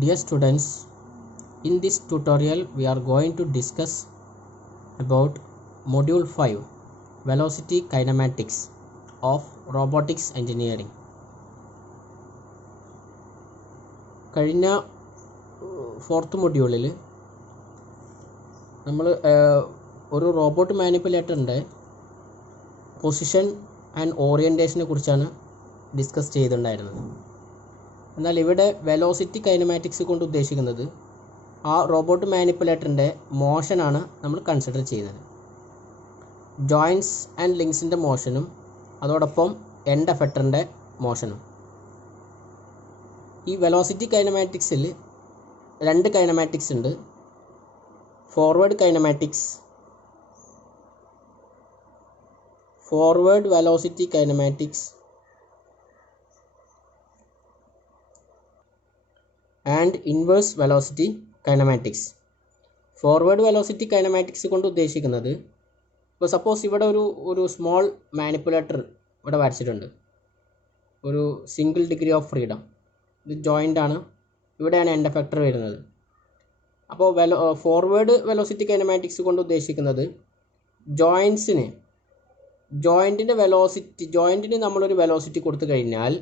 Dear students, in this tutorial we are going to discuss about Module 5 Velocity Kinematics of Robotics Engineering. കഴിഞ്ഞ fourth മൊഡ്യൂളിൽ നമ്മൾ ഒരു robot മാനിപ്പുലേറ്ററിൻ്റെ position and ഓറിയൻറ്റേഷനെ കുറിച്ചാണ് discuss ചെയ്തിട്ടുണ്ടായിരുന്നത്. എന്നാൽ ഇവിടെ വെലോസിറ്റി കൈനമാറ്റിക്സ് കൊണ്ട് ഉദ്ദേശിക്കുന്നത് ആ റോബോട്ട് മാനിപ്പുലേറ്ററിൻ്റെ മോഷനാണ് നമ്മൾ കൺസിഡർ ചെയ്യുന്നത്. ജോയിൻറ്റ്സ് ആൻഡ് ലിങ്ക്സിൻ്റെ മോഷനും അതോടൊപ്പം എൻഡ് എഫക്ടറിൻ്റെ മോഷനും. ഈ വെലോസിറ്റി കൈനമാറ്റിക്സിൽ രണ്ട് കൈനമാറ്റിക്സ് ഉണ്ട്. Forward kinematics, forward velocity kinematics and inverse velocity kinematics. Forward velocity kinematics കൊണ്ട് ഉദ്ദേശിക്കുന്നത്, ഇപ്പോൾ സപ്പോസ് ഇവിടെ ഒരു സ്മോൾ മാനിപ്പുലേറ്റർ ഇവിടെ വരച്ചിട്ടുണ്ട്, ഒരു സിംഗിൾ ഡിഗ്രി ഓഫ് ഫ്രീഡം. ഇത് ജോയിൻ്റ് ആണ്, ഇവിടെയാണ് എൻഡ് എഫക്ടർ വരുന്നത്. അപ്പോൾ ഫോർവേഡ് വെലോസിറ്റി കൈനമാറ്റിക്സ് കൊണ്ട് ഉദ്ദേശിക്കുന്നത് ജോയിൻറ്റിന് നമ്മളൊരു വെലോസിറ്റി കൊടുത്തു കഴിഞ്ഞാൽ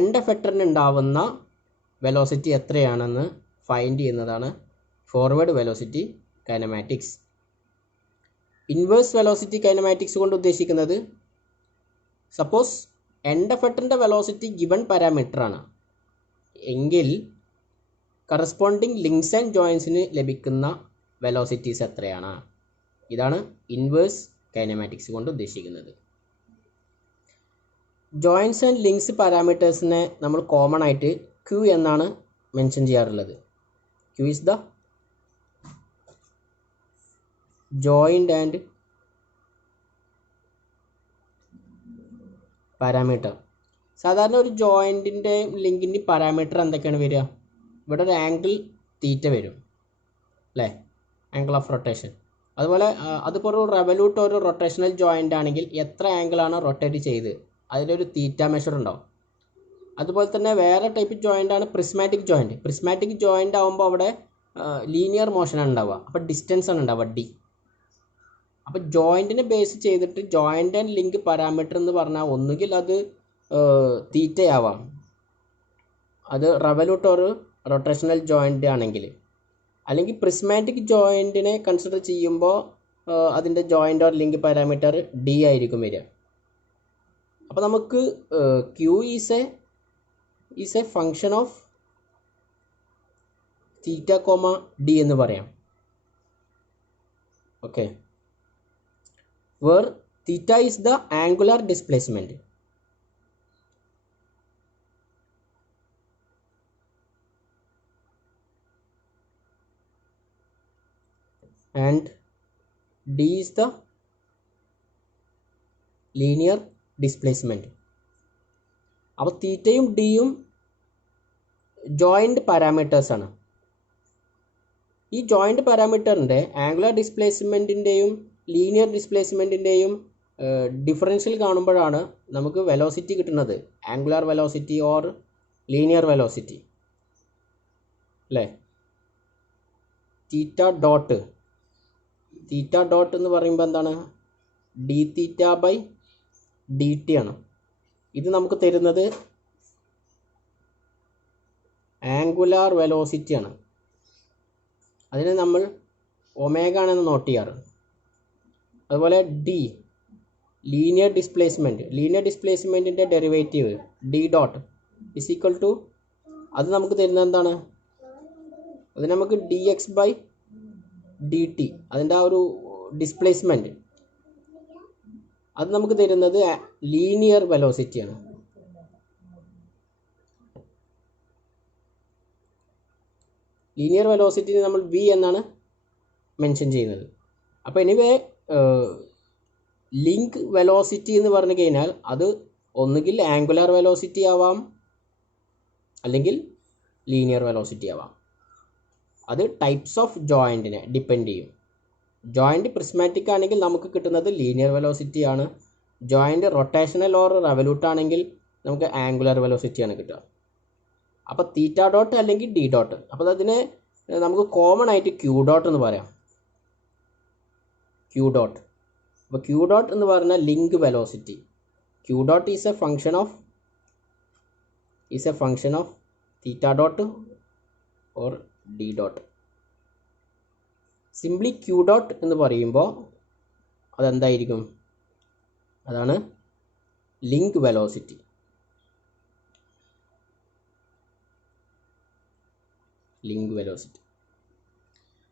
എൻഡ് എഫക്ടറിന് ഉണ്ടാവുന്ന വെലോസിറ്റി എത്രയാണെന്ന് ഫൈൻഡ് ചെയ്യുന്നതാണ് forward velocity kinematics. Inverse velocity kinematics കൊണ്ട് ഉദ്ദേശിക്കുന്നത്, സപ്പോസ് എൻഡ് എഫക്ടറിൻ്റെ വെലോസിറ്റി ഗിവൺ പാരാമീറ്ററാണ് എങ്കിൽ കറസ്പോണ്ടിങ് ലിങ്ക്സ് ആൻഡ് ജോയിൻസിന് ലഭിക്കുന്ന വെലോസിറ്റീസ് എത്രയാണ്. ഇതാണ് ഇൻവേഴ്സ് കൈനമാറ്റിക്സ് കൊണ്ട് ഉദ്ദേശിക്കുന്നത്. ജോയിൻസ് ആൻഡ് ലിങ്ക്സ് പാരാമീറ്റേഴ്സിനെ നമ്മൾ കോമൺ ആയിട്ട് Q എന്നാണ് മെൻഷൻ ചെയ്യാറുള്ളത്. Q is the joint and parameter. സാധാരണ ഒരു ജോയിൻറ്റിൻ്റെയും ലിങ്കിൻ്റെയും പാരാമീറ്റർ എന്തൊക്കെയാണ് വരിക? ഇവിടെ ഒരു ആംഗിൾ തീറ്റ വരും അല്ലേ, ആംഗിൾ ഓഫ് റൊട്ടേഷൻ. അതുപോലെ അതിപ്പോൾ ഒരു റെവല്യൂട്ട് ഒരു റൊട്ടേഷണൽ ജോയിൻ്റ് ആണെങ്കിൽ എത്ര ആംഗിളാണ് റൊട്ടേറ്റ് ചെയ്ത് അതിലൊരു തീറ്റ മെഷർ ഉണ്ടാവും. അതുപോലെ തന്നെ വേറെ ടൈപ്പ് ജോയിൻ്റ് ആണ് പ്രിസ്മാറ്റിക് ജോയിൻറ്റ്. പ്രിസ്മാറ്റിക് ജോയിൻ്റ് ആകുമ്പോൾ അവിടെ ലീനിയർ മോഷനാണ് ഉണ്ടാവുക, അപ്പോൾ ഡിസ്റ്റൻസ് ആണ് ഉണ്ടാവുക D. അപ്പോൾ ജോയിൻറ്റിനെ ബേസ് ചെയ്തിട്ട് ജോയിൻ്റ് ആൻഡ് ലിങ്ക് പാരാമീറ്റർ എന്ന് പറഞ്ഞാൽ ഒന്നുകിൽ അത് തീറ്റയാവാം, അത് റെവല്യൂട്ട് ഒരു റൊട്ടേഷണൽ ജോയിൻ്റ് ആണെങ്കിൽ, അല്ലെങ്കിൽ പ്രിസ്മാറ്റിക് ജോയിൻറ്റിനെ കൺസിഡർ ചെയ്യുമ്പോൾ അതിൻ്റെ joint or link parameter D ആയിരിക്കും വരിക. അപ്പോൾ നമുക്ക് Q is a function of theta comma D എന്ന് പറയാം. Okay, where theta is the angular displacement and D is the linear displacement. അപ്പോൾ തീറ്റയും ഡിയും ജോയിൻ്റ് പാരാമീറ്റേഴ്സാണ്. ഈ ജോയിൻ്റ് പാരാമീറ്ററിൻ്റെ ആംഗുലാർ ഡിസ്പ്ലേസ്മെൻറ്റിൻ്റെയും ലീനിയർ ഡിസ്പ്ലേസ്മെൻറ്റിൻ്റെയും ഡിഫറൻഷ്യൽ കാണുമ്പോഴാണ് നമുക്ക് വെലോസിറ്റി കിട്ടുന്നത്, angular velocity or linear velocity അല്ലേ. തീറ്റ ഡോട്ട് എന്ന് പറയുമ്പോൾ എന്താണ്? D theta by D T ആണ്. ഇത് നമുക്ക് തരുന്നത് ആംഗുലാർ വെലോസിറ്റി ആണ്. അതിനെ നമ്മൾ ഒമേഗ ആണെന്ന് നോട്ട് ചെയ്യാറ്. അതുപോലെ ഡി ലീനിയർ ഡിസ്പ്ലേസ്മെൻറ്റിൻ്റെ derivative D dot is equal to, അത് നമുക്ക് തരുന്നത് എന്താണ്? അത് നമുക്ക് D X by D T, അതിൻ്റെ ആ ഒരു ഡിസ്പ്ലേസ്മെൻറ്റ്, അത് നമുക്ക് തരുന്നത് ലീനിയർ വെലോസിറ്റിയാണ്. ലീനിയർ വെലോസിറ്റിനെ നമ്മൾ V എന്നാണ് മെൻഷൻ ചെയ്യുന്നത്. അപ്പോൾ എനിവേ ലിങ്ക് വെലോസിറ്റി എന്ന് പറഞ്ഞു കഴിഞ്ഞാൽ അത് ഒന്നുകിൽ ആംഗുലാർ വെലോസിറ്റി ആവാം അല്ലെങ്കിൽ ലീനിയർ വെലോസിറ്റി ആവാം. അത് ടൈപ്സ് ഓഫ് ജോയിൻറ്റിനെ ഡിപ്പെൻഡ് ചെയ്യും. ജോയിൻറ്റ് പ്രിസ്മാറ്റിക് ആണെങ്കിൽ നമുക്ക് കിട്ടുന്നത് ലീനിയർ വെലോസിറ്റി ആണ്. ജോയിൻറ്റ് റൊട്ടേഷണൽ ഓർ റെവല്യൂട്ട് ആണെങ്കിൽ നമുക്ക് ആംഗുലർ വെലോസിറ്റിയാണ് കിട്ടുക. അപ്പോൾ തീറ്റ ഡോട്ട് അല്ലെങ്കിൽ ഡി ഡോട്ട്. അപ്പോൾ അതിനെ നമുക്ക് കോമൺ ആയിട്ട് ക്യൂ ഡോട്ട് എന്ന് പറയാം. Q dot. അപ്പോൾ ക്യൂ ഡോട്ട് എന്ന് പറഞ്ഞാൽ link velocity. Q dot is a function of theta dot or D dot. Simply Q dot എന്ന് പറയുമ്പോൾ അതെന്തായിരിക്കും? അതാണ് link velocity.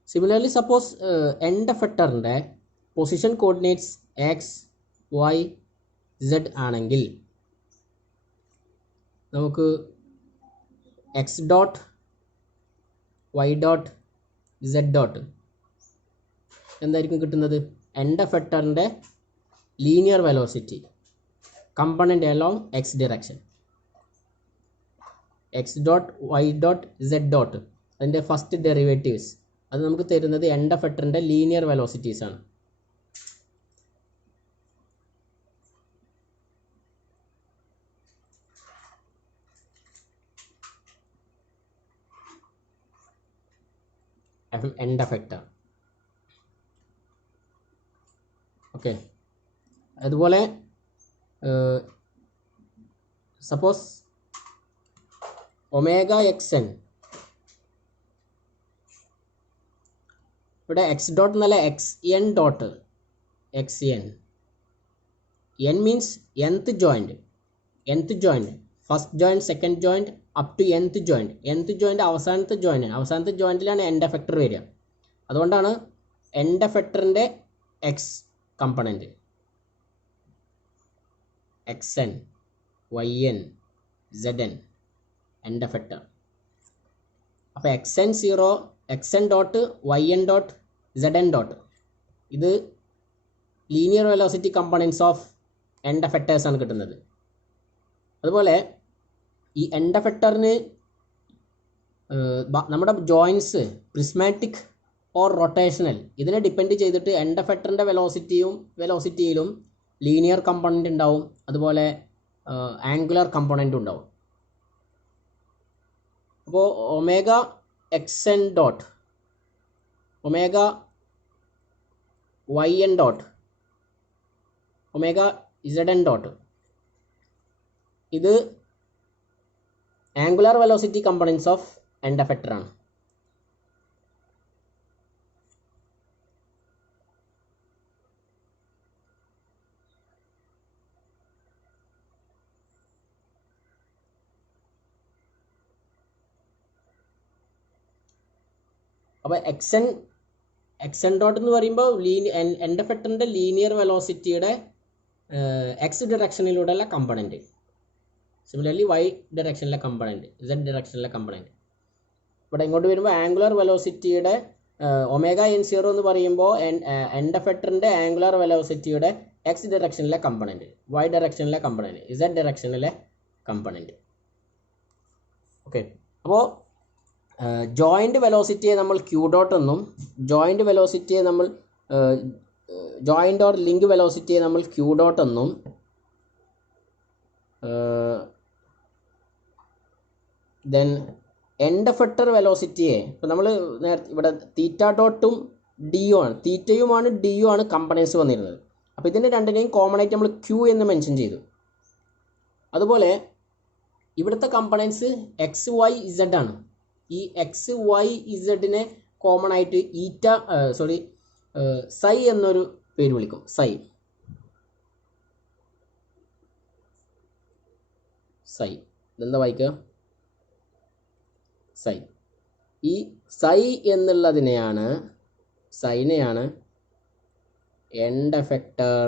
Similarly suppose end എഫക്ടറിൻ്റെ position coordinates X Y Z ആണെങ്കിൽ നമുക്ക് X dot Y dot Z dot എന്തായിരിക്കും കിട്ടുന്നത്? End എഫക്ടറിൻ്റെ linear velocity component along X direction. X dot Y dot Z dot അതിൻ്റെ ഫസ്റ്റ് ഡെറിവേറ്റീവ്സ് അത് നമുക്ക് തരുന്നത് എൻഡ് എഫക്ടറിൻ്റെ ലീനിയർ വെലോസിറ്റീസ് ആണ്. End effector. ഓക്കെ. അതുപോലെ സപ്പോസ് ഒമേഗ എക്സ് എൻ, ഇവിടെ എക്സ് ഡോട്ട് എന്നല്ല X N dot. X N, N means nth joint. First joint, second joint up to nth joint അവസാനത്തെ ജോയിൻറ്റിലാണ് എൻഡ് എഫക്ടർ വരിക. അതുകൊണ്ടാണ് end എഫക്ടറിൻ്റെ X component X N Y N Z N end effector. അപ്പോൾ X N 0, X N dot Y N dot Z N dot ഇത് linear velocity components of end effectors ആണ് കിട്ടുന്നത്. അതുപോലെ ഈ എൻഡ് എഫക്ടറിന് നമ്മുടെ ജോയിൻസ് പ്രിസ്മാറ്റിക് ഓർ റൊട്ടേഷണൽ ഇതിനെ depend ചെയ്തിട്ട് എൻഡ് എഫക്ടറിൻ്റെ വെലോസിറ്റിയിലും ലീനിയർ കമ്പോണൻ്റ് ഉണ്ടാവും, അതുപോലെ ആംഗുലർ കമ്പോണൻ്റ് ഉണ്ടാവും. അപ്പോൾ omega X N dot, omega Y N dot, omega Z N dot ഇത് angular velocity components of end effector ആണ്. അപ്പോൾ എക്സ് എൻ ഡോട്ട് എന്ന് പറയുമ്പോൾ എൻഡ് എഫക്ടറിൻ്റെ ലീനിയർ വെലോസിറ്റിയുടെ എക്സ് ഡിറക്ഷനിലൂടെയുള്ള കമ്പണൻറ്റ്. സിമിലർലി വൈ ഡയറക്ഷനിലെ കമ്പണൻറ്റ്, സെഡ് ഡയറക്ഷനിലെ കമ്പണൻറ്റ്. ഇവിടെ ഇങ്ങോട്ട് വരുമ്പോൾ ആംഗുലർ വെലോസിറ്റിയുടെ ഒമേഗ എൻ 0 എന്ന് പറയുമ്പോൾ എൻഡ് എഫക്ടറിൻ്റെ ആംഗുലർ വെലോസിറ്റിയുടെ എക്സ് ഡയറക്ഷനിലെ കമ്പണൻറ്റ്, വൈ ഡയറക്ഷനിലെ കമ്പണൻറ്റ്, സെഡ് ഡയറക്ഷനിലെ കമ്പണൻറ്റ്. ഓക്കെ. അപ്പോൾ ജോയിൻ്റ് വെലോസിറ്റിയെ നമ്മൾ ക്യൂ ഡോട്ട് എന്നും ജോയിൻ്റ് വെലോസിറ്റിയെ നമ്മൾ ജോയിൻ്റ് ഓർ ലിങ്ക് വെലോസിറ്റിയെ നമ്മൾ ക്യൂ ഡോട്ട് എന്നും ദെൻ എൻഡ് എഫക്ടർ വെലോസിറ്റിയെ ഇപ്പോൾ നമ്മൾ ഇവിടെ തീറ്റ ഡോട്ടും ഡിയു ആണ്, തീറ്റയുമാണ് ഡിയു ആണ് കമ്പണൻസ് വന്നിരുന്നത്. അപ്പോൾ ഇതിൻ്റെ രണ്ടിനെയും കോമൺ ആയിട്ട് നമ്മൾ ക്യൂ എന്ന് മെൻഷൻ ചെയ്തു. അതുപോലെ ഇവിടുത്തെ കമ്പണൻസ് എക്സ് വൈ ഇസഡ് ആണ്. ഈ എക്സ് വൈ ഇസഡിനെ കോമൺ ആയിട്ട് സൈ എന്നൊരു പേര് വിളിക്കും. സൈ ഇതെന്താ വായിക്കുക? സൈ. ഈ സൈ എന്നുള്ളതിനെയാണ് എൻഡ് എഫക്ടർ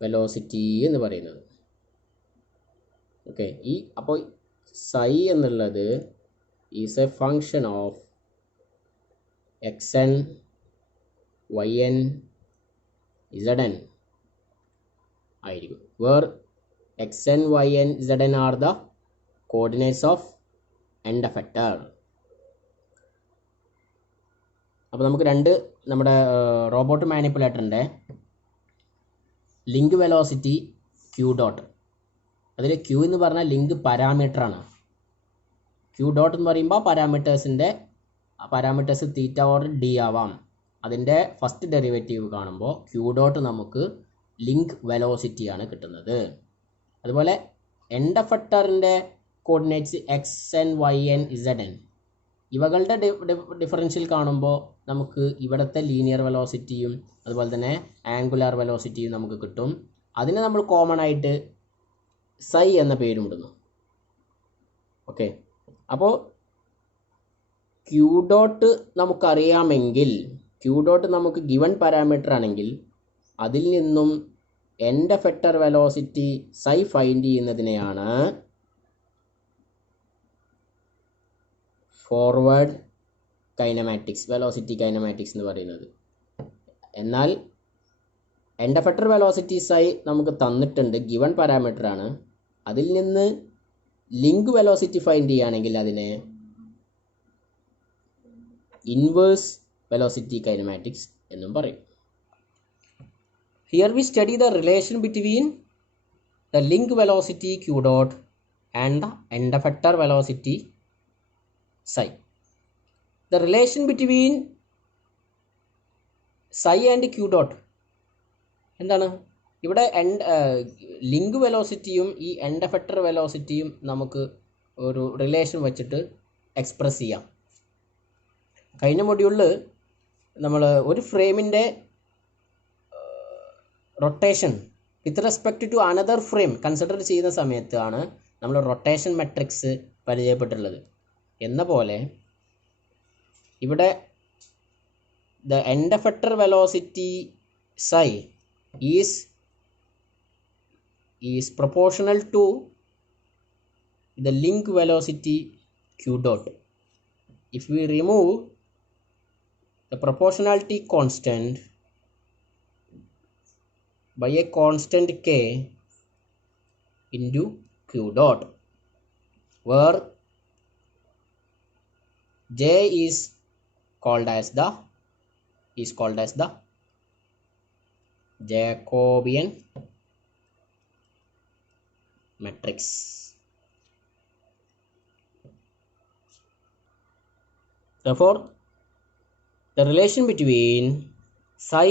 വെലോസിറ്റി എന്ന് പറയുന്നത്. ഓക്കെ. അപ്പോൾ സൈ എന്നുള്ളത് is a function of X N Y N Z N ആയിരിക്കും. Where X N Y N Z N are the coordinates of end effector. അപ്പോൾ നമുക്ക് നമ്മുടെ റോബോട്ട് മാനിപ്പുലേറ്ററിൻ്റെ ലിങ്ക് വെലോസിറ്റി ക്യൂ ഡോട്ട്, അതിൽ ക്യൂ എന്ന് പറഞ്ഞാൽ ലിങ്ക് പാരാമീറ്ററാണ്. ക്യൂ ഡോട്ട് എന്ന് പറയുമ്പോൾ പാരാമീറ്റേഴ്സ് തീറ്റ ഓർ ഡി ആവാം. അതിൻ്റെ ഫസ്റ്റ് ഡെറിവേറ്റീവ് കാണുമ്പോൾ ക്യൂ ഡോട്ട് നമുക്ക് ലിങ്ക് വെലോസിറ്റിയാണ് കിട്ടുന്നത്. അതുപോലെ എൻഡ് എഫക്ടറിൻ്റെ കോർഡിനേറ്റ്സ് XN, YN, ZN ഇവകളുടെ ഡിഫറൻഷ്യൽ കാണുമ്പോൾ നമുക്ക് ഇവിടുത്തെ ലീനിയർ വെലോസിറ്റിയും അതുപോലെ തന്നെ ആംഗുലാർ വെലോസിറ്റിയും നമുക്ക് കിട്ടും. അതിനെ നമ്മൾ കോമൺ ആയിട്ട് സൈ എന്ന പേരിടുന്നു. ഓക്കെ, അപ്പോൾ ക്യൂ ഡോട്ട് നമുക്കറിയാമെങ്കിൽ, ക്യൂ ഡോട്ട് നമുക്ക് ഗിവൺ പാരാമീറ്റർ ആണെങ്കിൽ അതിൽ നിന്നും end effector velocity psi find ചെയ്യുന്നതിനെയാണ് ഫോർവേഡ് കൈനമാറ്റിക്സ്, വെലോസിറ്റി കൈനമാറ്റിക്സ് എന്ന് പറയുന്നത്. എന്നാൽ എൻഡ് എഫക്ടർ വെലോസിറ്റി സൈ നമുക്ക് തന്നിട്ടുണ്ട്, ഗിവൺ പാരാമീറ്റർ ആണ്. അതിൽ നിന്ന് ലിങ്ക് വെലോസിറ്റി ഫൈൻഡ് ചെയ്യുകയാണെങ്കിൽ അതിനെ ഇൻവേഴ്സ് വെലോസിറ്റി കൈനമാറ്റിക്സ് എന്നും പറയും. Here we study the relation between the link velocity q dot and the end effector velocity psi. The relation between psi and q dot എന്താണ്? ഇവിടെ link വെലോസിറ്റിയും ഈ end effector വെലോസിറ്റിയും നമുക്ക് ഒരു relation വെച്ചിട്ട് express ചെയ്യാം. കഴിഞ്ഞ മൊഡ്യൂളിൽ നമ്മൾ ഒരു ഫ്രെയിമിൻ്റെ rotation with respect to another frame consider ചെയ്യുന്ന സമയത്താണ് നമ്മൾ റൊട്ടേഷൻ മെട്രിക്സ് പരിചയപ്പെട്ടുള്ളത്. എന്ന പോലെ ഇവിടെ the end effector velocity psi is proportional to the link velocity q dot. If we remove the proportionality constant by a constant k into q dot, where j is called as the Jacobian matrix. Therefore, the relation between psi,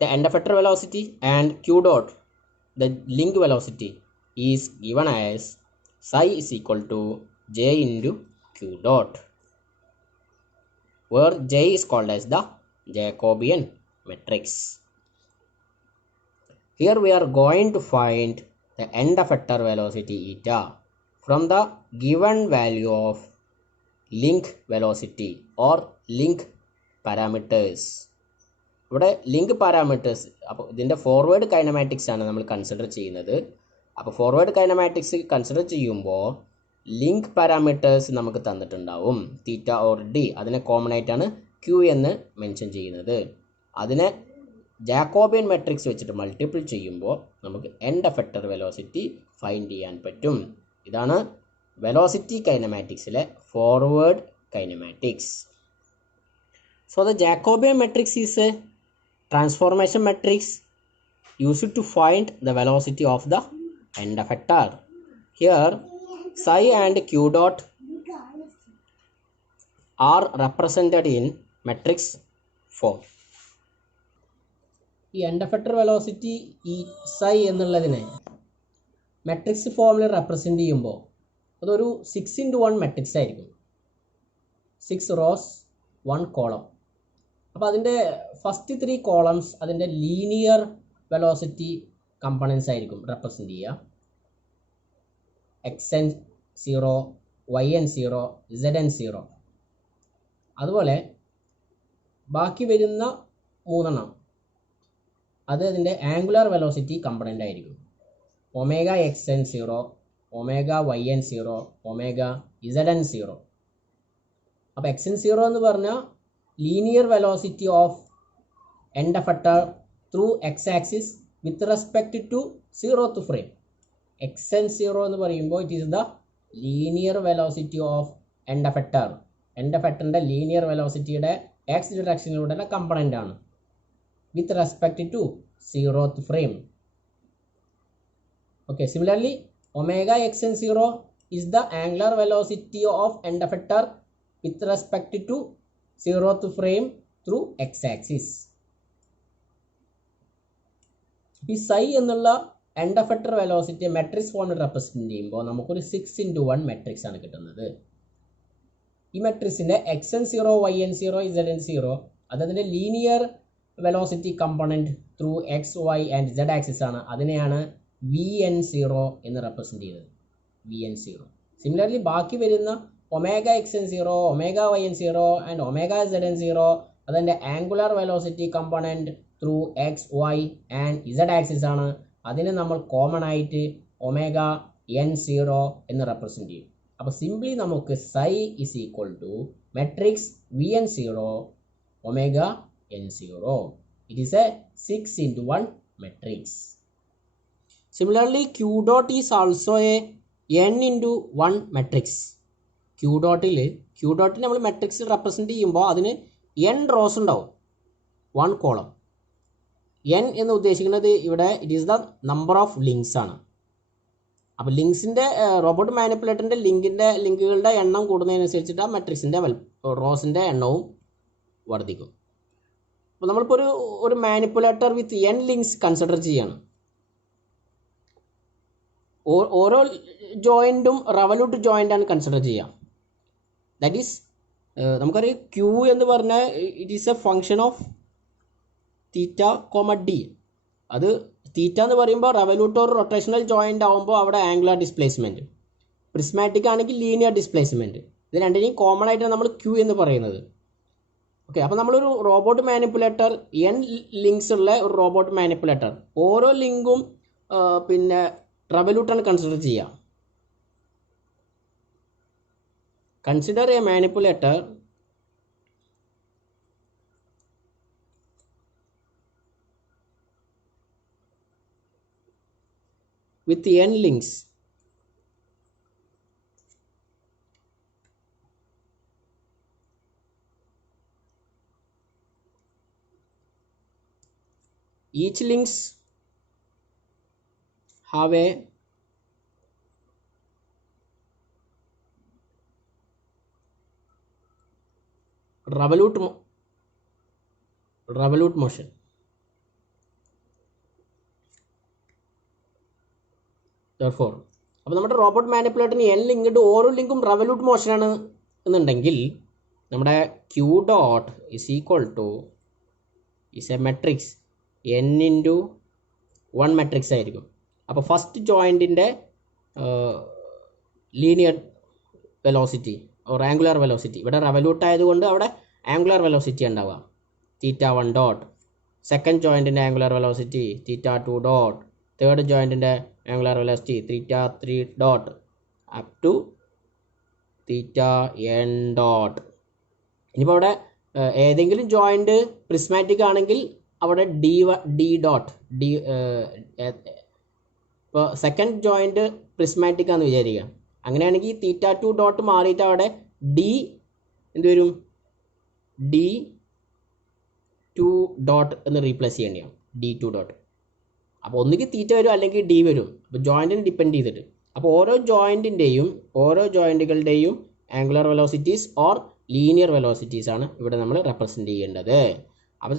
the end effector velocity, and q dot, the link velocity, is given as psi is equal to j into q dot, where j is called as the Jacobian matrix. Here we are going to find the end effector velocity eta from the given value of link velocity or link parameters. ഇവിടെ link parameters, അപ്പോൾ ഇതിൻ്റെ forward kinematics ആണ് നമ്മൾ consider ചെയ്യുന്നത്. അപ്പോൾ forward kinematics consider ചെയ്യുമ്പോൾ link parameters നമുക്ക് തന്നിട്ടുണ്ടാവും, തീറ്റ or D. അതിനെ കോമൺ ആയിട്ടാണ് ക്യൂ എന്ന് മെൻഷൻ ചെയ്യുന്നത്. അതിനെ ജാക്കോബിയൻ മെട്രിക്സ് വെച്ചിട്ട് മൾട്ടിപ്പിൾ ചെയ്യുമ്പോൾ നമുക്ക് എൻഡ് എഫക്ടർ വെലോസിറ്റി ഫൈൻഡ് ചെയ്യാൻ പറ്റും. ഇതാണ് വെലോസിറ്റി കൈനമാറ്റിക്സിലെ forward kinematics. So the Jacobian matrix is a transformation matrix used to find the velocity of the end effector. Here psi and q dot are represented in matrix form. ഈ end effector velocity ഈ psi എന്നുള്ളതിനെ matrix ഫോമിൽ represent ചെയ്യുമ്പോൾ അതൊരു 6x1 matrix ആയിരിക്കും. 6 rows 1 column. അപ്പോൾ അതിൻ്റെ first 3 columns അതിൻ്റെ ലീനിയർ വെലോസിറ്റി കമ്പണൻസ് ആയിരിക്കും റെപ്രസെൻ്റ് ചെയ്യുക. xn0, yn0, zn0. അതുപോലെ ബാക്കി വരുന്ന 3 അത് അതിൻ്റെ ആംഗുലാർ വെലോസിറ്റി കമ്പണൻ്റ് ആയിരിക്കും. Omega xn0, omega yn0, omega zn0. അപ്പോൾ xn0 എന്ന് പറഞ്ഞാൽ linear velocity of end effector through x axis with respect to 0th frame. xn0 എന്ന് പറയുമ്പോൾ it is the linear velocity of end effector. End എഫക്ടറിൻ്റെ linear വെലോസിറ്റിയുടെ X ഡിറക്ഷനിലൂടെ component ആണ് with respect to 0th frame. Okay, similarly, omega xn0 is the angular velocity of end effector with respect to 0th frame through x-axis. ഈ സൈ എന്നുള്ള end effector velocity matrix ഫോമിൽ represent ചെയ്യുമ്പോൾ നമുക്കൊരു 6x1 matrix ആണ് കിട്ടുന്നത്. ഈ മെട്രിക്സിൻ്റെ xn0 yn0 zn0 അതതിൻ്റെ linear velocity component through X Y and z axis ആണ്. അതിനെയാണ് vn0 എന്ന് റെപ്രസെൻറ്റ് ചെയ്യുന്നത്. vn0. സിമിലർലി ബാക്കി വരുന്ന omega xn0 omega yn0 and omega zn0 അതിൻ്റെ angular velocity component through X Y and z axis ആണ്. അതിനെ നമ്മൾ കോമൺ ആയിട്ട് ഒമേഗ n0 എന്ന് റെപ്രസെൻറ്റ് ചെയ്യും. അപ്പോൾ സിംപ്ലി നമുക്ക് psi is equal to matrix vn0 omega n0. It is a 6x1 matrix. Similarly, Q dot is also a n×1 matrix. Q dot നമ്മൾ മെട്രിക്സിൽ represent ചെയ്യുമ്പോൾ അതിന് n റോസ് ഉണ്ടാവും, 1 column. n എന്ന് ഉദ്ദേശിക്കുന്നത് ഇവിടെ it is the number of links ആണ്. അപ്പോൾ ലിങ്ക്സിൻ്റെ robot മാനിപ്പുലേറ്ററിൻ്റെ ലിങ്കുകളുടെ എണ്ണം കൂടുന്നതിനനുസരിച്ചിട്ട് ആ മെട്രിക്സിൻ്റെ റോസിൻ്റെ എണ്ണവും വർദ്ധിക്കും. അപ്പോൾ നമ്മളിപ്പോൾ ഒരു മാനിപ്പുലേറ്റർ വിത്ത് n ലിങ്ക്സ് കൺസിഡർ ചെയ്യാണ്. ഓരോ ജോയിൻറ്റും റവല്യൂട്ട് ജോയിൻ്റാണ് കൺസിഡർ ചെയ്യുക. ദാറ്റ് ഈസ് നമുക്കറിയാം ക്യൂ എന്ന് പറഞ്ഞാൽ it is a function of theta comma D. അത് തീറ്റ എന്ന് പറയുമ്പോൾ റവല്യൂട്ട് ഓർ റൊട്ടേഷണൽ ജോയിൻ്റ് ആകുമ്പോൾ അവിടെ ആംഗുലർ ഡിസ്പ്ലേസ്മെൻറ്റ്, പ്രിസ്മാറ്റിക് ആണെങ്കിൽ ലീനിയർ ഡിസ്പ്ലേസ്മെൻറ്റ്. ഇത് രണ്ടിനെയും കോമൺ ആയിട്ടാണ് നമ്മൾ ക്യൂ എന്ന് പറയുന്നത്. ഓക്കെ, അപ്പോൾ നമ്മളൊരു റോബോട്ട് മാനിപ്പുലേറ്റർ n ലിങ്ക്സ് ഉള്ള ഒരു റോബോട്ട് മാനിപ്പുലേറ്റർ ഓരോ ലിങ്കും പിന്നെ റവല്യൂട്ടാണ് കൺസിഡർ ചെയ്യുക. Consider A manipulator with n links. Each links have a revolute motion. Therefore, അപ്പോൾ നമ്മുടെ റോബോട്ട് മാനിപ്പുലേറ്ററിന് n ലിങ്ക് ഉണ്ട്, ഓരോ ലിങ്കും റവല്യൂട്ട് മോഷനാണ് എന്നുണ്ടെങ്കിൽ നമ്മുടെ Q dot is equal to is a matrix n×1 matrix ആയിരിക്കും. അപ്പോൾ ഫസ്റ്റ് ജോയിൻറ്റിൻ്റെ linear velocity or angular velocity, ഇവിടെ റവല്യൂട്ട് ആയതുകൊണ്ട് അവിടെ ആംഗുലർ വെലോസിറ്റി ഉണ്ടാവുക θ1 ഡോട്ട്. സെക്കൻഡ് ജോയിൻറ്റിൻ്റെ ആംഗുലർ വെലോസിറ്റി θ2 ഡോട്ട്. തേർഡ് ജോയിൻറ്റിൻ്റെ angular velocity θ3 dot up to θn dot. ഇനിയിപ്പോൾ അവിടെ ഏതെങ്കിലും ജോയിൻറ്റ് പ്രിസ്മാറ്റിക് ആണെങ്കിൽ അവിടെ ഡി ഡോട്ട് ഡി. ഇപ്പോൾ സെക്കൻഡ് ജോയിൻറ്റ് പ്രിസ്മാറ്റിക് ആണെന്ന് വിചാരിക്കുക. അങ്ങനെയാണെങ്കിൽ θ2 ഡോട്ട് മാറിയിട്ട് അവിടെ ഡി എന്ത് വരും, d2 ഡോട്ട് എന്ന് റീപ്ലേസ് ചെയ്യേണ്ടിയാണ്, d2 ഡോട്ട്. അപ്പോൾ ഒന്നുകിൽ തീറ്റ വരും അല്ലെങ്കിൽ ഡി വരും, അപ്പോൾ ജോയിൻറ്റിനെ ഡിപ്പെൻഡ് ചെയ്തിട്ട്. അപ്പോൾ ഓരോ ജോയിൻറ്റുകളുടെയും angular velocities or linear velocities ആണ് ഇവിടെ നമ്മൾ റെപ്രസെൻറ്റ് ചെയ്യേണ്ടത്. അപ്പോൾ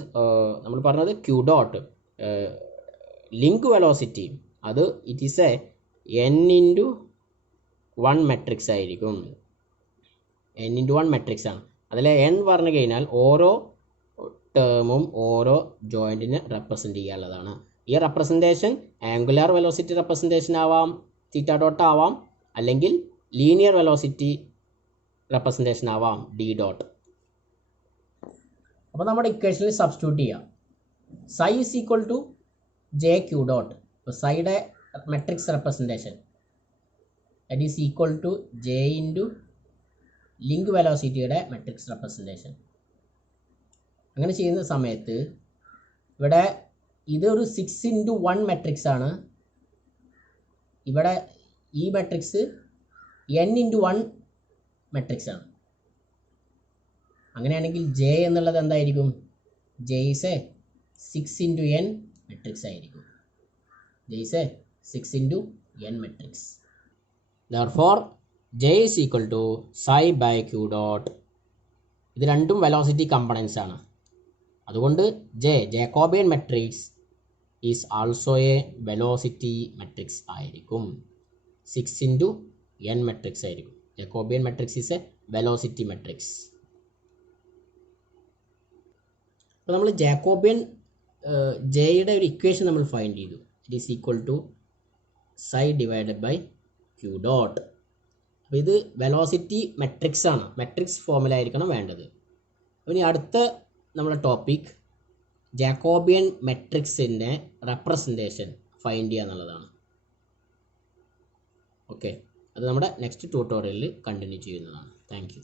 നമ്മൾ പറഞ്ഞത് ക്യൂ ഡോട്ട് ലിങ്ക് വെലോസിറ്റി അത് it is a n×1 matrix ആയിരിക്കും. n×1 മെട്രിക്സ് ആണ്. അതിൽ n പറഞ്ഞു കഴിഞ്ഞാൽ ഓരോ ടേമും ഓരോ ജോയിൻറ്റിനെ റെപ്രസെൻറ്റ് ചെയ്യാനുള്ളതാണ്. ഈ റെപ്രസെൻറ്റേഷൻ ആംഗുലാർ വെലോസിറ്റി റെപ്രസെൻറ്റേഷൻ ആവാം, തീറ്റ ഡോട്ട് ആവാം, അല്ലെങ്കിൽ ലീനിയർ വെലോസിറ്റി റെപ്രസെൻറ്റേഷൻ ആവാം, ഡി ഡോട്ട്. അപ്പോൾ നമ്മുടെ ഇക്വേഷനിൽ സബ്സ്റ്റിറ്റ്യൂട്ട് ചെയ്യാം. Psi is equal to J Q dot. അപ്പോൾ സൈയുടെ matrix representation that is equal to J into link വെലോസിറ്റിയുടെ മെട്രിക്സ് റെപ്രസെൻറ്റേഷൻ. അങ്ങനെ ചെയ്യുന്ന സമയത്ത് ഇവിടെ ഇതൊരു 6x1 മെട്രിക്സ് ആണ്. ഇവിടെ ഈ മെട്രിക്സ് n×1 മെട്രിക്സ് ആണ്. അങ്ങനെയാണെങ്കിൽ ജെ എന്നുള്ളത് എന്തായിരിക്കും, J is a 6x n matrix ആയിരിക്കും. J is a 6x n matrix. Therefore J is equal to psi by q dot. ഇത് രണ്ടും വെലോസിറ്റി കമ്പണൻസ് ആണ്. അതുകൊണ്ട് Jacobian matrix is also a velocity matrix ആയിരിക്കും. 6 into n matrix ആയിരിക്കും. Jacobian matrix is a velocity matrix. അപ്പോൾ നമ്മൾ Jacobian ജെയുടെ ഒരു ഇക്വേഷൻ നമ്മൾ ഫൈൻഡ് ചെയ്തു. It is equal to psi divided by q dot. അപ്പോൾ ഇത് വെലോസിറ്റി മെട്രിക്സ് ആണ്, മെട്രിക്സ് ഫോമിലായിരിക്കണം വേണ്ടത്. ഇനി അടുത്ത നമ്മുടെ ടോപ്പിക് ജാക്കോബിയൻ മെട്രിക്സിൻ്റെ റെപ്രസെൻറ്റേഷൻ ഫൈൻഡ് ചെയ്യുക എന്നുള്ളതാണ്. ഓക്കെ, അത് നമ്മുടെ നെക്സ്റ്റ് ട്യൂട്ടോറിയലിൽ കണ്ടിന്യൂ ചെയ്യുന്നതാണ്. Thank U.